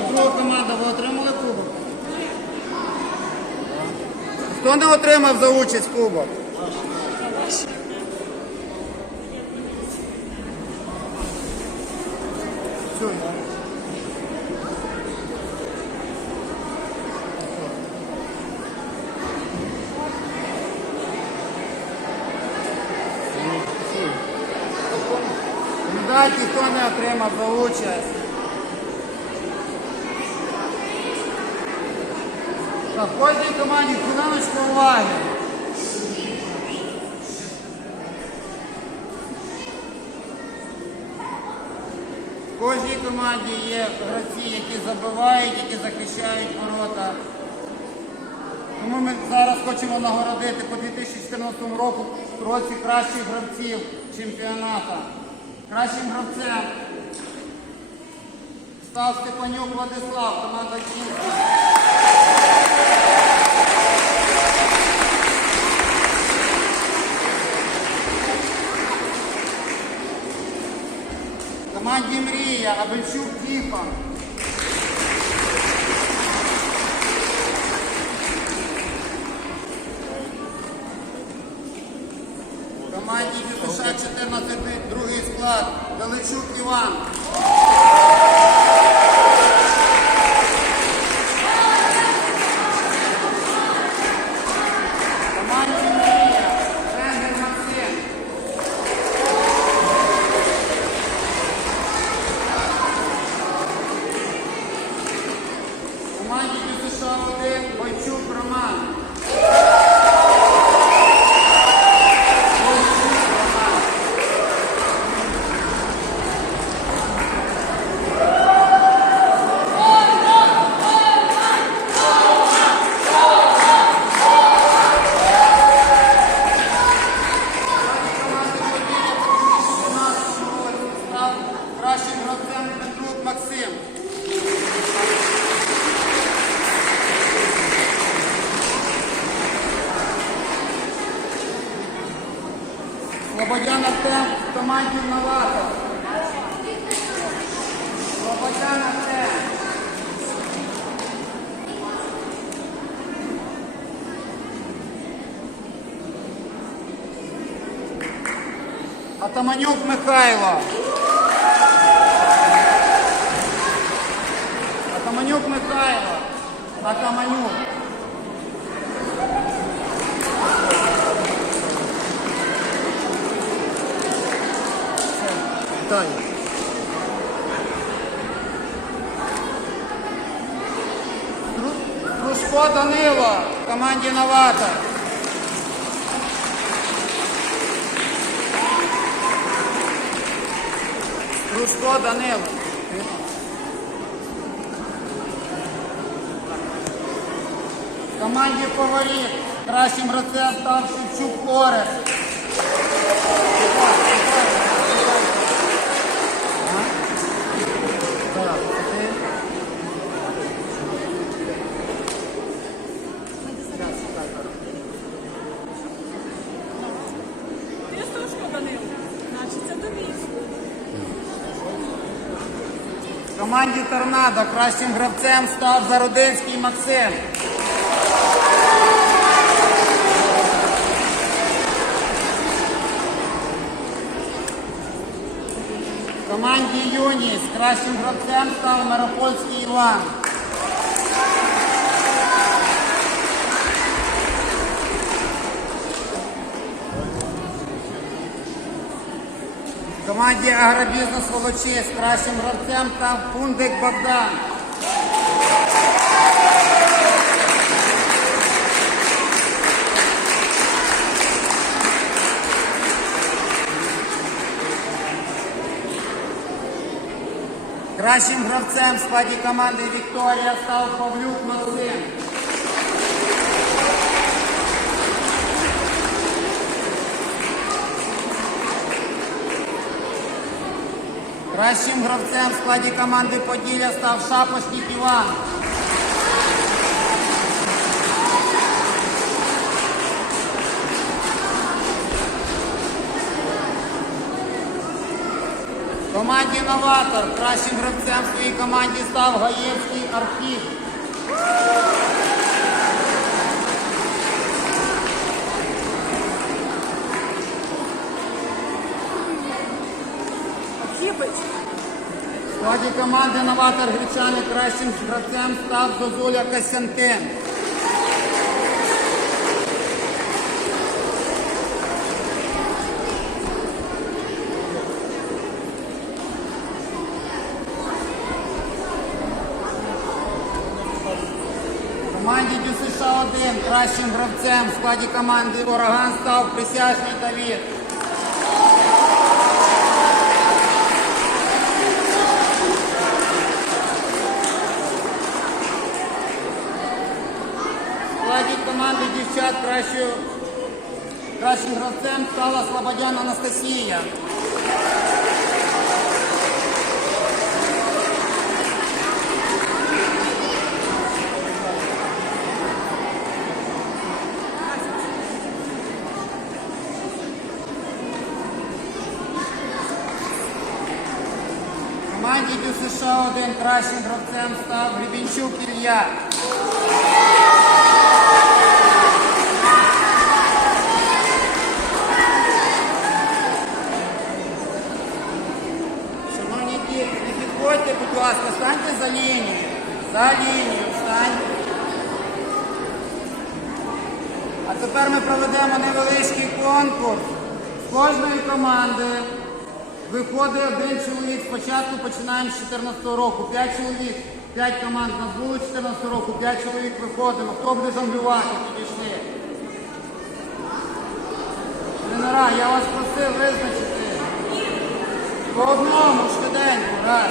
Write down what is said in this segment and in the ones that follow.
друга команда, ви отримали кубок? Хто не отримав за участь кубок? Все. Медальки хто не отримав за участь? Так, в кожній команді хвилиночку уваги. Кожній команді є гравці, які забивають, які захищають ворота. Тому ми зараз хочемо нагородити по 2014 року році кращих гравців чемпіонату. Кращим гравцем став Степанюк Владислав, команда Кінська. Команді Мрія, Абельчук Тіхон. Команді ДЮСШ 14 другий склад. Далечук Іван. Команді Мрія. Тренер Максим. Команді ДЮСШ 1 Бойчук Роман. Бойчук Роман. Кращим гравцем Петрук Максим. Слободян Артем в команді Новатор. Слободян Артем. Атаманюк Михайло. Атаманюк Михайло. Атаманюк. Дру- Данило в команді Новатор. Дружко Данило. Команді фаворит. Кращим гравцем став Шевчук Орес. Команді Торнадо кращим гравцем став Зародинський Максим. Команді Юніс кращим гравцем став Миропольський Іван. Команді Агробізнес Волочиськ кращим гравцем став Фундик Богдан. Кращим гравцем в складі команди Вікторія став Павлюк Максим. Кращим гравцем в складі команди Поділля став Шапошник Іван. Команді Новатор кращим гравцем в своїй команді став Гаєвський Архів. Складі команди Новатор Гречани кращим гравцем став Зозуля Костянтин. Команді ДЮСШ 1 кращим гравцем в складі команди Ураган став присяжний Давід. В складі команди дівчат кращою, кращим гравцем стала Слободян Анастасія. Команді ДЮСШ 1 кращим гравцем став Гребінчук Ілля. Шановні діти, не підходьте, будь ласка, станьте за лінію. За лінію, встаньте. А тепер ми проведемо невеличкий конкурс. З кожної команди виходить один чоловік. Спочатку починаємо з 14 року. П'ять чоловік, п'ять команд нас було 14 року, п'ять чоловік виходимо. Хто буде жонглювати? Підійшли. Тренера, я вас просив визначити. По одному швиденько, раз.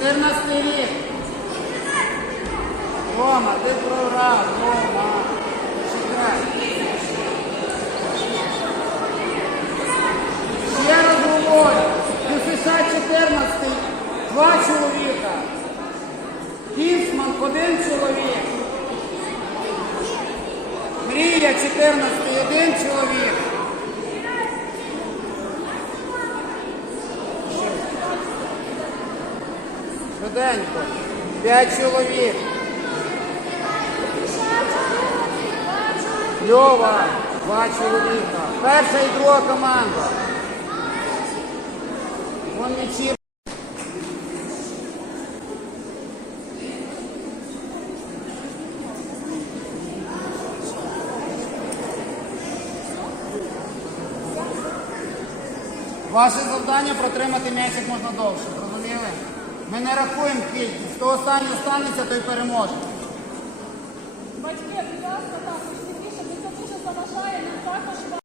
14 рік. Рома, ти прорав, Рома. Чекай. Ще раз 14, два чоловіка. Кінсман один чоловік. Мрія 14, один чоловік. Швиденько. П'ять чоловік. Льова, два чоловіка. Перша і друга команда. Ваше завдання протримати м'яч як можна довше. Зрозуміли? Ми не рахуємо кількість. Хто останній останеться, той переможе. Батьки, будь ласка, тим більше, бо це дуже заважає нам також.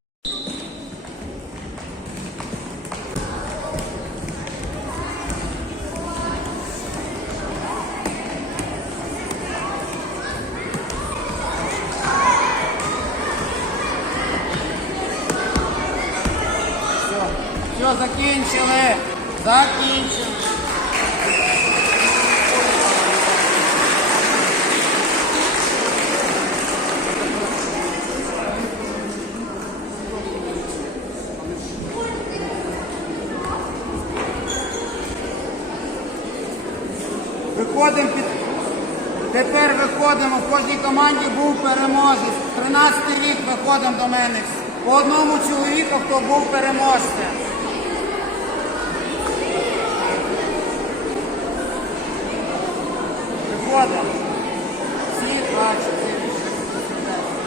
Виходимо до мене. По одному чоловіку, хто був переможцем. Виходимо. Всі бачать.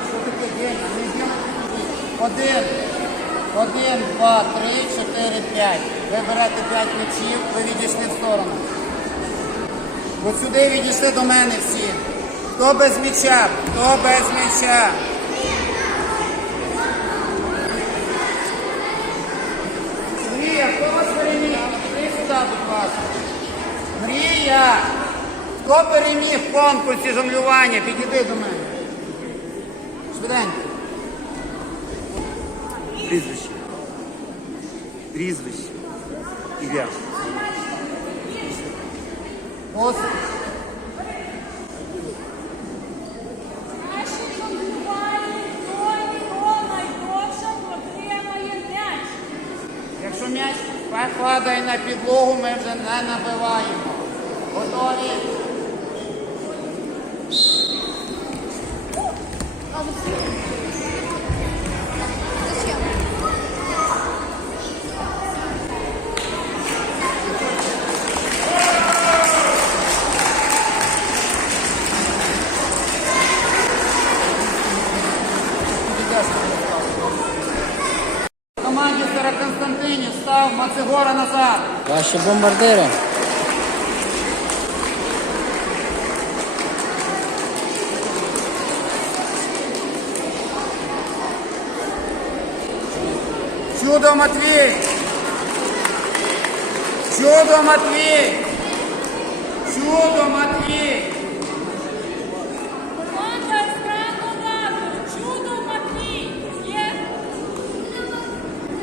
Що таке? Один. Один, два, три, чотири, п'ять. Ви берете п'ять м'ячів, ви відійшли в сторону. От сюди відійшли до мене всі. Хто без м'яча? Хто без м'яча? Мрія, хто вас переміг? Іди сюди, будь ласка. Мрія! Хто переміг в конкурсі жонглювання? Підійди до мене. Швиденько. Прізвище. Прізвище. Ім'я. Ось. Якщо м'яч падає на підлогу, ми вже не набиваємо. Команді Сера Константинів став Мацегора назад. Ваші бомбардири. Чудо Матвій! Чудо Матвій! Чудо Матвій! Команда естрадного театру Чудо Матвій є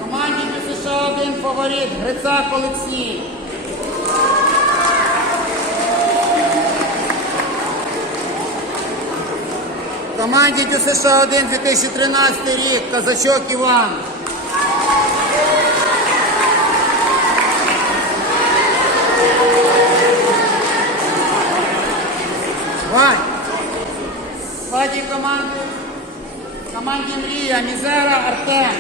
команді США один фаворит Грицак Олексій. Команді США 1 2013 рік Казачок Іван. Вань, складі команди, команді Мрія, Мізера, Артем.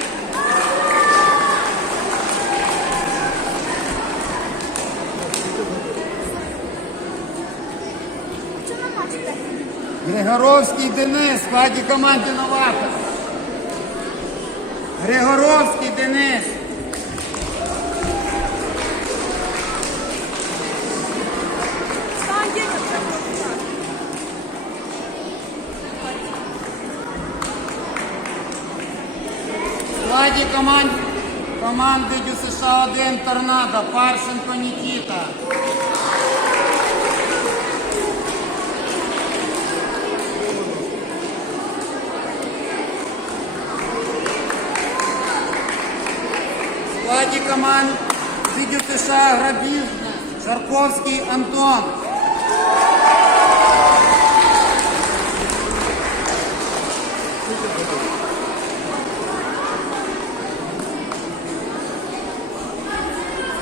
Григоровський Денис, складі команди Новака. Григоровський Денис. Складі команд, команди ДЮСШ 1 Торнадо, Паршенко Нікіта. В складі команд ДЮСШ Грабіжне, Шарковський Антон.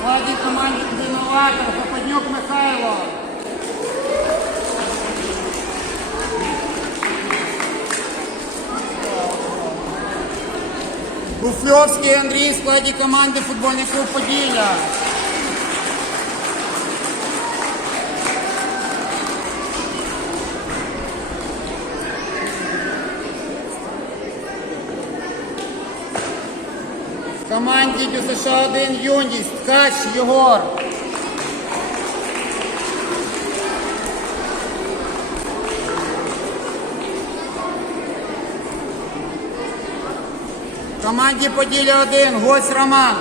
В складі команди Винуватор, Западнюк Михайло. Буфльовський Андрій в складі команди футбольний клуб Поділля. В команді ДЮСШ 1 юність Ткач Єгор. Команді Поділля 1 гость Роман.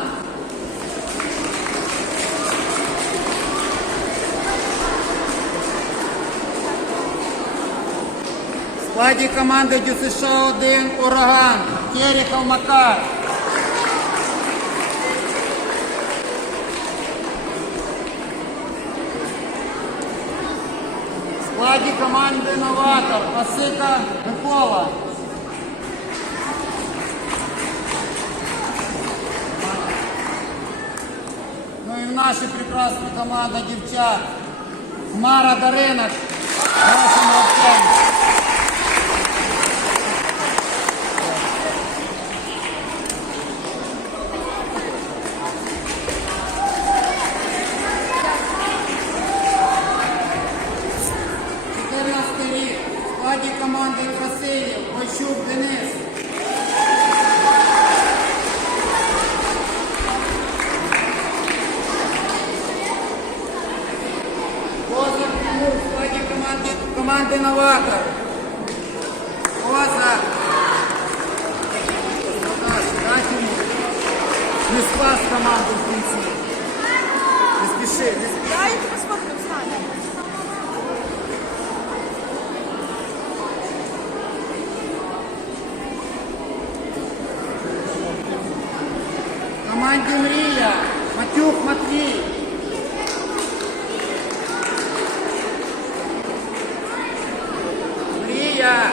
В складі команди ДЮСШ 1 Ураган. Терехов Макар. В складі команди Новатор Васика Микола. В нашій прекрасній команді дівчат. Хмара Дарина нашим гравцем. Чотирнадцятий рік в складі команди Красилів Бойчук Денис. Команди Новатор. Козак. Саша, дай йому. Не спас команду в кінці. Не спіши, не спіши. Я їх посмотрю, встань. Команді Мрія. Матюк Матвій. Мрія.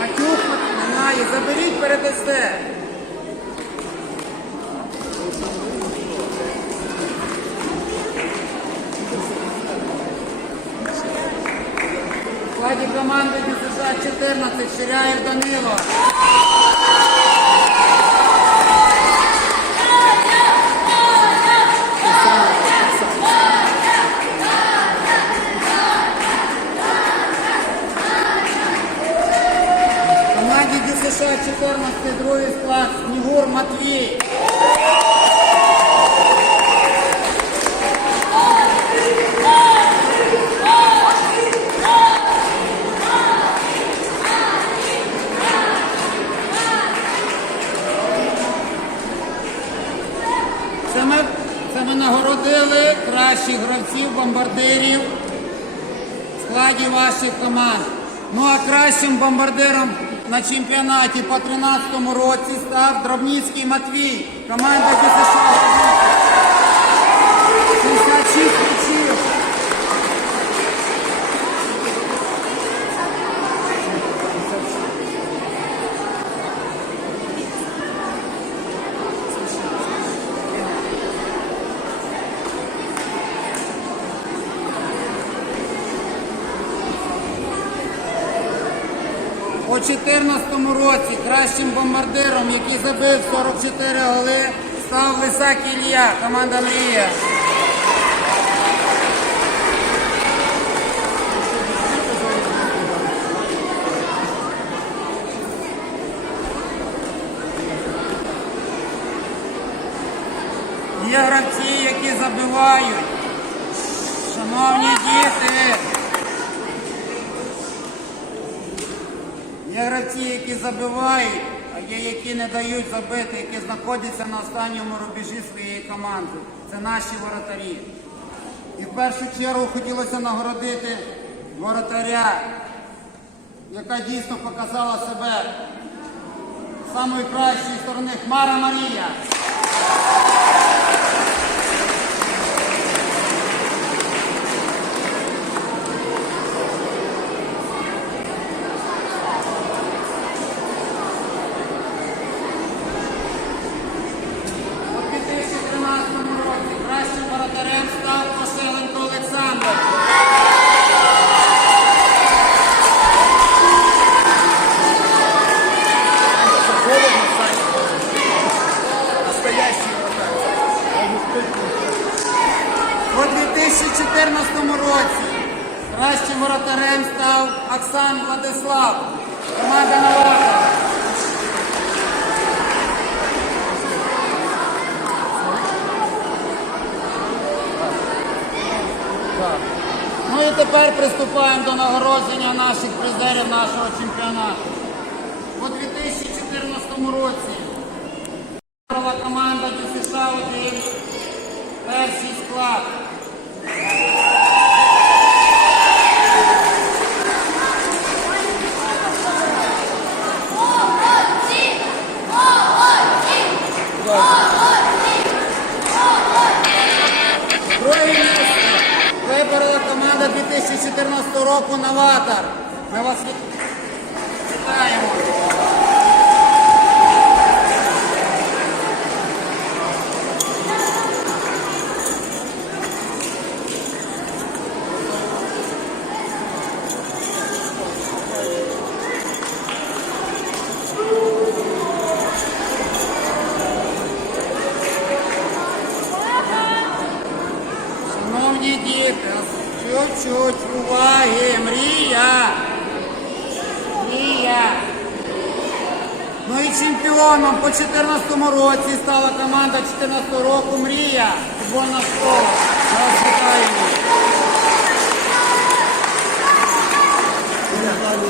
Матюк. Немає. Заберіть, передасте. Складі команди ДСШ 14 Ширяєв Данило. ДСШ 14 другий склад Снігур Матвій. Це ми нагородили кращих гравців, бомбардирів в складі ваших команд. Ну а кращим бомбардиром на чемпіонаті по 13-му році став Дробніцький Матвій. Команда ДСШ. У 2014 році кращим бомбардиром, який забив 44 голи, став Лисак Ілля, команда Мрія. Є гравці, які забивають. Шановні діти. Є гравці, які забивають, а є, які не дають забити, які знаходяться на останньому рубежі своєї команди. Це наші воротарі. І в першу чергу хотілося нагородити воротаря, яка дійсно показала себе з самої кращої сторони Хмара Марія. У 2013 році кращим воротарем став Василенко Олександр. У 2014 році кращим воротарем став Оксан Владислав. Команда Новатор. Ну і тепер приступаємо до нагородження наших призерів нашого чемпіонату. У 2014 році команда ДСШ 1 перший склад. 2014 року «Новатор». Ми вас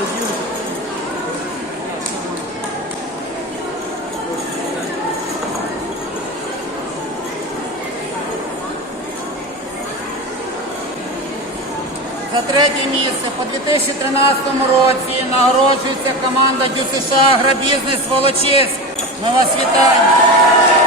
За третє місце по 2013 році нагороджується команда ДЮСШ Агробізнес Волочиськ. Ми вас вітаємо.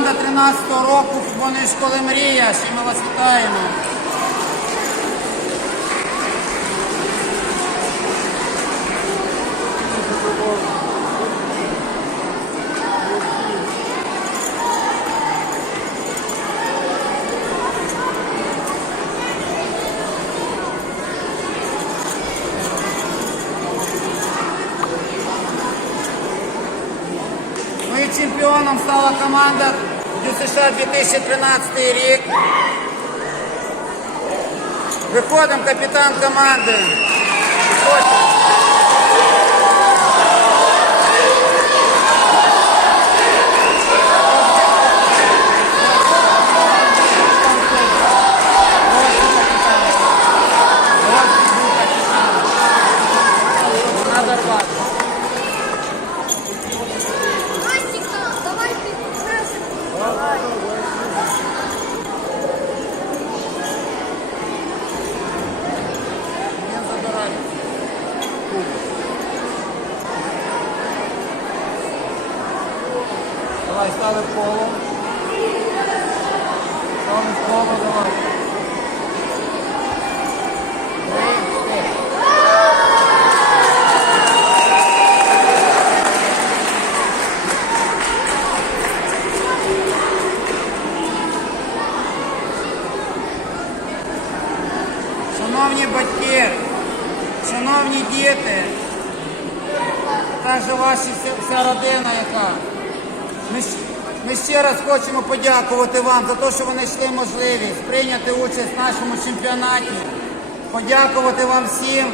Команда 13-го року футбольної школи Мрія. Ще ми вас вітаємо. Ну чемпіоном стала команда ДЮСШ 2013 рік. Виходимо, капітан команди. Виходьте. Шановні діти, також вся, вся родина, яка. Ми, ми ще раз хочемо подякувати вам за те, що ви знайшли можливість прийняти участь в нашому чемпіонаті. Подякувати вам всім,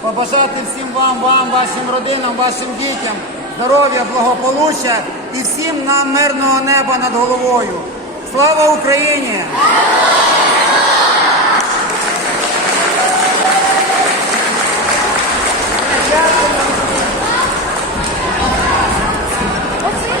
побажати всім вам, вам, вашим родинам, вашим дітям здоров'я, благополуччя і всім нам мирного неба над головою. Слава Україні!